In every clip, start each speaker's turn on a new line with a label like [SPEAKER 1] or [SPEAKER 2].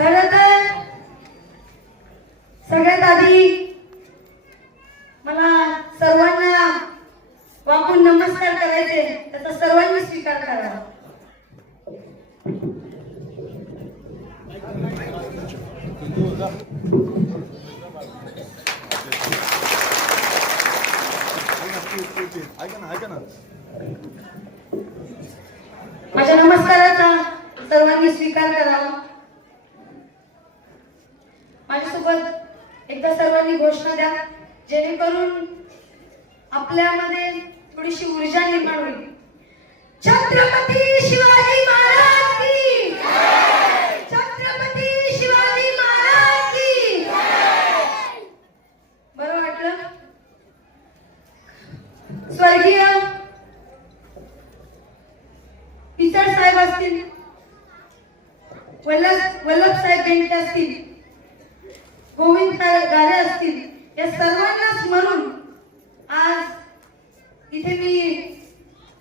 [SPEAKER 1] खर तर सगळ्यात आधी मला सर्वांना वाकून नमस्कार करायचे त्याचा सर्वांनी स्वीकार करावा माझ्या नमस्काराचा सर्वांनी स्वीकार करावा माझ्यासोबत एकदा सर्वांनी घोषणा द्या जेणेकरून आपल्यामध्ये थोडीशी ऊर्जा निर्माण होईल. छत्रपती शिवाजी महाराज की छत्रपती शिवाजी महाराज की बरं वाटलं? स्वर्गीय पिचड साहेब असतील वल्लभ वल्लभ साहेब बेंटे असतील गोविंद गा- गारे असतील या सर्वांना स्मरून आज इथे मी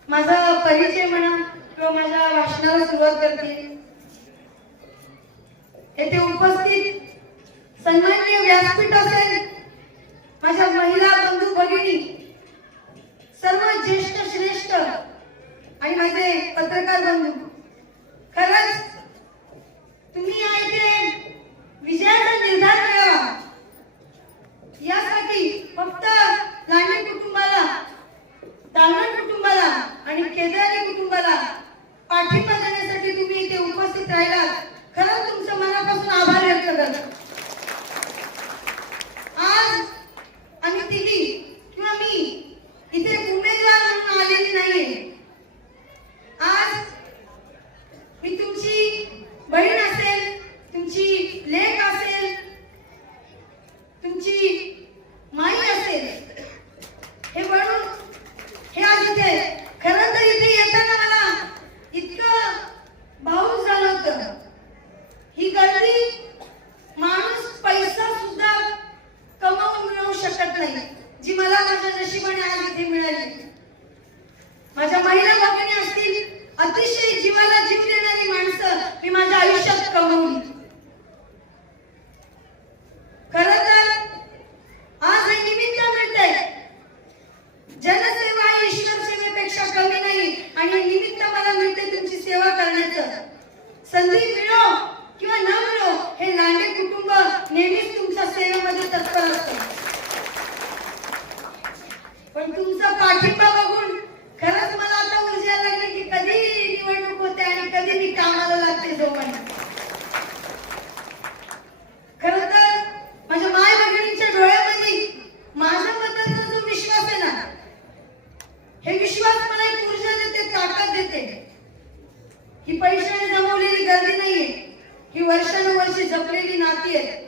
[SPEAKER 1] माझा परिचय म्हणा किंवा माझ्या भाषणाला सुरुवात करते. येथे उपस्थित सन्माननीय व्यासपीठ असेल माझ्या महिला बंधू भगिनी सर्व ज्येष्ठ श्रेष्ठ आणि माझे पत्रकार बंधू. पैशाने जमवलेली गर्दी नाहीये. ही वर्षानुवर्षे जपलेली नाती आहे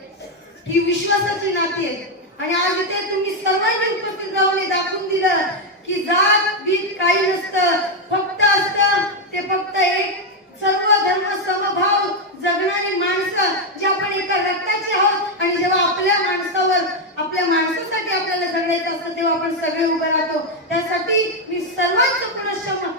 [SPEAKER 1] ही विश्वासाची नाती आहे आणि आज इथे तुम्ही सर्वांनी उपस्थित जाऊन दाखवून दिलं की जात बीत काही नसतं. फक्त असतं ते फक्त एक सर्व धर्म समभाव जगणारी माणसं जे आपण एका रक्ताचे आहोत. आणि जेव्हा आपल्या माणसावर आपल्या माणसासाठी आपल्याला जगायचं असतं तेव्हा आपण सगळे उभे राहतो. त्यासाठी मी सर्वांचं पुनश्चम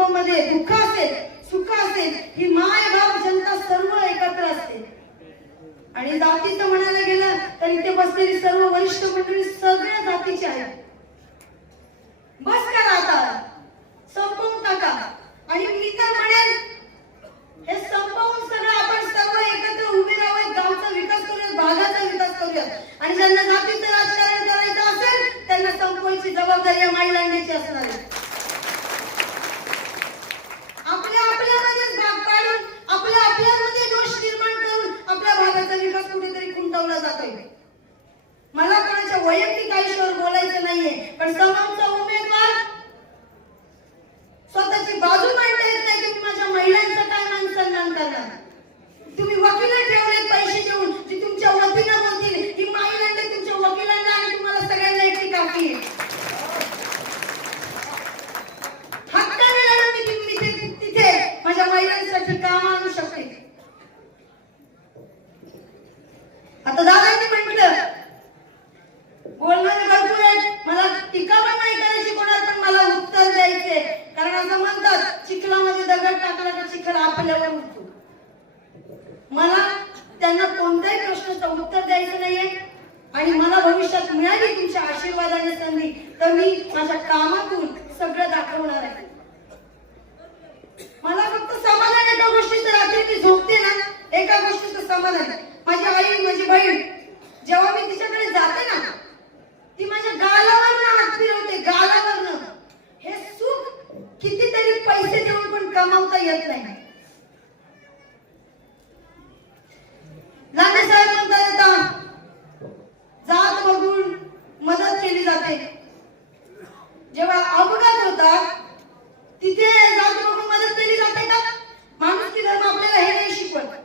[SPEAKER 1] कुटुंबामध्ये दुःख असेल सुख असेल ही माय बाप जनता सर्व एकत्र असते. आणि जातीचं म्हणायला गेलं तर इथे बसलेली सर्व वरिष्ठ मंडळी सगळ्या जातीची आहेत. बस करा आता. संपवून टाका. आणि मी तर म्हणेन हे संपवून सगळं आपण सर्व एकत्र उभे राहूयात गावचा विकास करूयात भागाचा विकास करूयात. आणि ज्यांना जातीचं राजकारण करायचं असेल त्यांना संपवायची जबाबदारी या माईलांडीची असणार आहे आपल्या आपल्यामध्येच भाग पाडून आपल्या आपल्यामध्ये दोष निर्माण करून आपल्या भागाचा कुठेतरी खुंटवला जातोय. मला कोणाच्या वैयक्तिक आयुष्यावर बोलायचं नाहीये पण समोरचा उमेदवार स्वतःची बाजू मांडता येत नाही तुम्ही माझ्या महिलांचं काय मान सन्मान करणार? तुम्ही वकील ठेवले पैसे देऊन जी तुमच्या वतीनं बोलतील की महिलांना तुमच्या वकिलांना आणि तुम्हाला सगळ्यांना एकटी कापली हक्काने लढून मी तुम्ही तिथे तिथे माझ्या महिलांसाठी काम आणू शकते आता दादांनी म्हटलं बोलणारे भरपूर आहेत मला टीका पण नाही करायची कोणाला पण मला उत्तर द्यायचे कारण असं म्हणतात चिखलामध्ये दगड टाकला तर चिखल आपल्यावर उठतो मला त्यांना कोणत्याही प्रश्नाचं उत्तर द्यायचं नाहीये आणि मला भविष्यात मिळाली तुमच्या आशीर्वादाने संधी तर मी माझ्या कामातून सगळं दाखवणार आहे. मला फक्त समाधान एका गोष्टीच रात्री मी झोपते ना एका गोष्टीचं समाधान माझी आई माझी बहीण जेव्हा मी तिच्याकडे जाते ना ती माझ्या गालावरनं हात फिरवते गालावरनं. हे सुख कितीतरी पैसे देऊन पण कमावता येत नाही लांडे साहेब म्हणतात आता जात बघून मदत केली जाते जेव्हा अपघात होतात तिथे जात बघून मदत केली जाते का माणूस की धर्म आपल्याला हे नाही शिकवत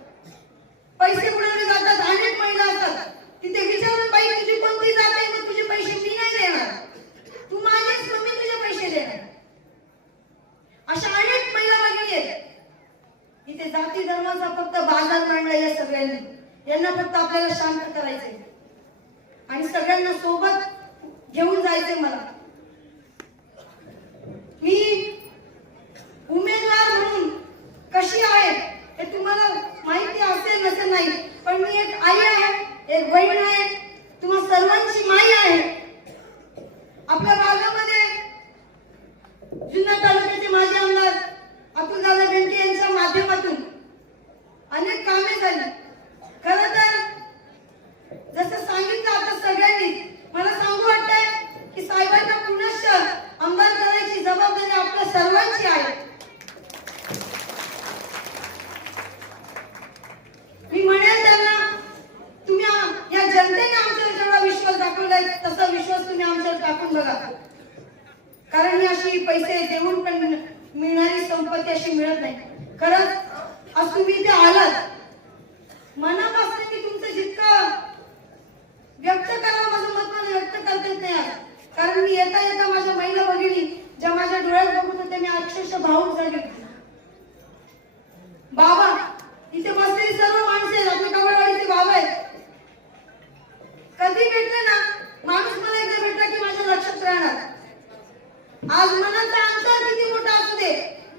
[SPEAKER 1] पैसे उडवले जातात अनेक महिला असतात तिथे विचारून बाई तुझी कोणती जात आहे मग तुझे पैसे मी नाही देणार तू माझेच मग मी तुझे पैसे देणार अशा अनेक महिला भगिनी इथे जाती धर्माचा फक्त बाजार मांडला या सगळ्यांनी. यांना फक्त आपल्याला शांत करायचंय. आणि सगळ्यांना सोबत घेऊन जायचंय मला. मी उमेदवार म्हणून कशी आहे हे तुम्हाला माहिती असेल नसेल नाही पण मी एक आई आहे एक बहीण आहे तुम्हा सर्वांची माई आहे. आपल्या भागामध्ये जुन्या तालुक्याचे माजी आमदार अतुलदादा बेंटे यांच्या माध्यमातून अनेक कामे झाली खरं तर जसं सांगितलं आता सगळ्यांनी मला सांगू वाटतंय की साहेबांना पुनश्च आमदार करायची जबाबदारी आपल्या सर्वांची आहे मी म्हणेन त्यांना तुम्ही आ- या जनतेने आमच्यावर जेवढा विश्वास दाखवलाय तसा विश्वास अशी पैसे देऊन पण मिळणारी संपत्ती अशी मिळत नाही. खरंच आज तुम्ही इथे आलात. मनापासून मी तुमचं जितकं व्यक्त करावं माझं मत मला व्यक्त करता येत नाही कारण मी येता येता माझ्या महिला भगिनी ज्या माझ्या डोळ्यात बघत होत्या मी अक्षरशः भाऊक झाले बाबा इथे बसलेली सर्व माणसे आहेत. आपले कवळवाडीचे बाबा आहेत. कधी भेटले ना? माणूस मला एकदा भेटला की माझ्या लक्षात राहणार आज मनाचा अंतर किती मोठा असू दे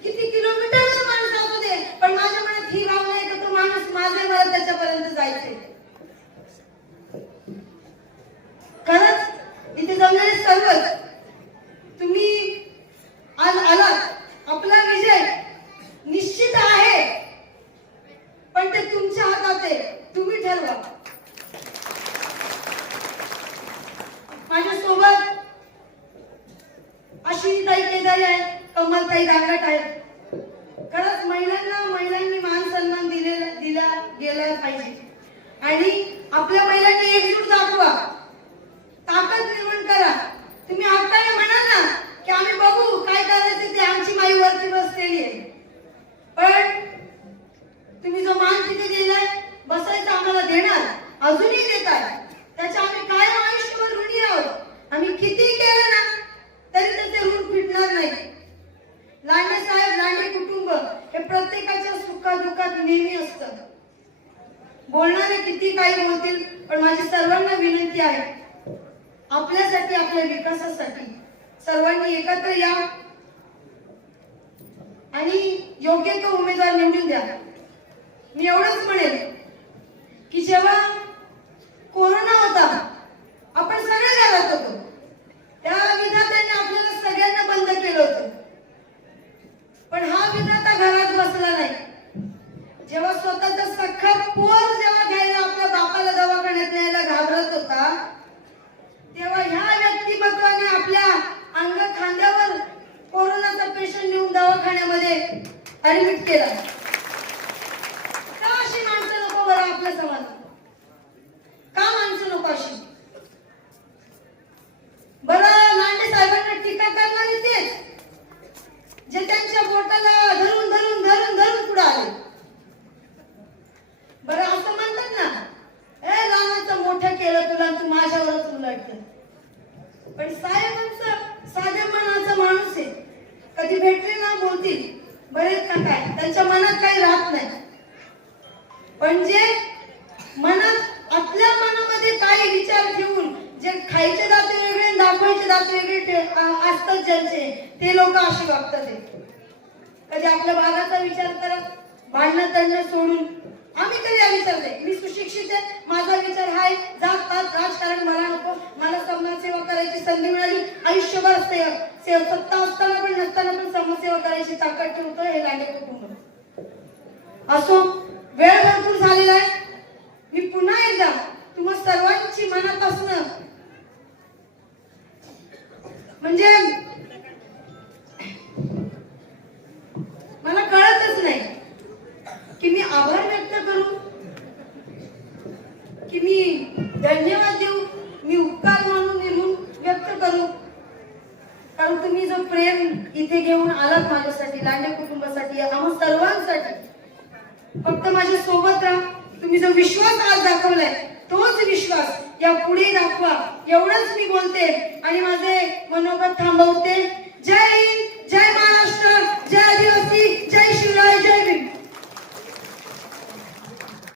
[SPEAKER 1] किती किलोमीटरवर माणूस असू दे पण माझ्या मनात ही भावना आहे का तो माणूस माझे मला त्याच्यापर्यंत जायचंय खरंच इथे जमलेले सर्वच तुम्ही आज आलात आपला विजय निश्चित आहे पण ते तुमच्या हातात आहे तुम्ही ठरवा माझ्या सोबत अश्विनीताई केदारी आहेत कमलताई दांगट आहेत खरंच महिलांना महिलांनी मान सन्मान दिलेला दिला गेला पाहिजे. आणि आपल्या महिलांनी एकजूट दाखवा ताकद निर्माण करा. तुम्ही आता म्हणाल ना की आम्ही बघू काय करायचं ते आमची माई वरती बसलेली आहे. पण तुम्ही जो मान तिथे दिलाय बसायचं आम्हाला देणार अजूनही देताय त्याच्या आम्ही कायम आयुष्यभर ऋणी आहोत आम्ही किती केलं ना तरी त्याचे ऋण फिटणार नाही लांडे साहेब लांडे कुटुंब हे प्रत्येकाच्या सुखादुखात नेहमी असतं बोलणारे किती काही बोलतील पण माझी सर्वांना विनंती आहे आपल्या विकासासाठी. सर्वांनी एकत्र या. आणि योग्य तो उमेदवार निवडून द्या. मी एवढंच म्हणेल की जेव्हा कोरोना होता आपण सगळे घरात होतो. त्या विधात्याने आपल्याला सगळ्यांना बंद केलं होतं. पण हा विधाता घरात बसला नाही. जेव्हा स्वतःचा सख्खा पोर जेव्हा घ्यायला आपल्या बापाला दवाखान्यात न्यायला घाबरत होता तेव्हा ह्या व्यक्तिमत्वाने आपल्या अंग खांद्यावर कोरोनाचा पेशंट नेऊन दवाखान्यामध्ये ऍडमिट केला. का अशी माणसं नको बरं आपल्या समाजात? का माणसं नको अशी बरं लांडे साहेबांना टीका करणारे तेच जे त्यांच्या बोटाला धरून धरून धरून धरून पुढे आले बरं असं म्हणतात ना ए लहानाचं मोठं केलं तुला आणि तू माझ्यावरच उलटलं पण साहेबांचं साध्या मनाचा माणूस आहे. कधी भेटले ना बोलतील बरेच का काय? त्यांच्या मनात काही राहत नाही. पण जे मनात आपल्या मनामध्ये काही विचार ठेवून जे खायचे दाते वेगळे दाखवायचे दाते वेगळे असतात ज्यांचे ते लोक असे वागतात. ते. कधी आपल्या भागाचा विचार करा भांडणं त्यांना सोडून. आम्ही कधी हा विचार नाही. मी सुशिक्षित आहे माझा विचार हाय जात पात राजकारण मला नको. मला समाजसेवा करायची संधी मिळाली आयुष्यभर असते सत्ता असताना पण नसताना पण समाजसेवा करायची ताकद ठेवतो हे लांडे कुटुंब. असो वेळ भरपूर झालेला आहे. मी पुन्हा एकदा तुम्हा सर्वांची मनापासून म्हणजे मला कळत की मी आभार व्यक्त करू? की मी धन्यवाद देऊ? मी उपकार मानून म्हणून व्यक्त करू? कारण तुम्ही जो प्रेम इथे घेऊन आलात माझ्यासाठी लांड्या कुटुंबासाठी आम्हा सर्वांसाठी फक्त माझ्या सोबत राहा. तुम्ही जो विश्वास आज दाखवलाय तोच विश्वास या पुढे दाखवा. एवढंच मी बोलते आणि माझे मनोगत थांबवते. जय हिंद जय महाराष्ट्र जय आदिवासी.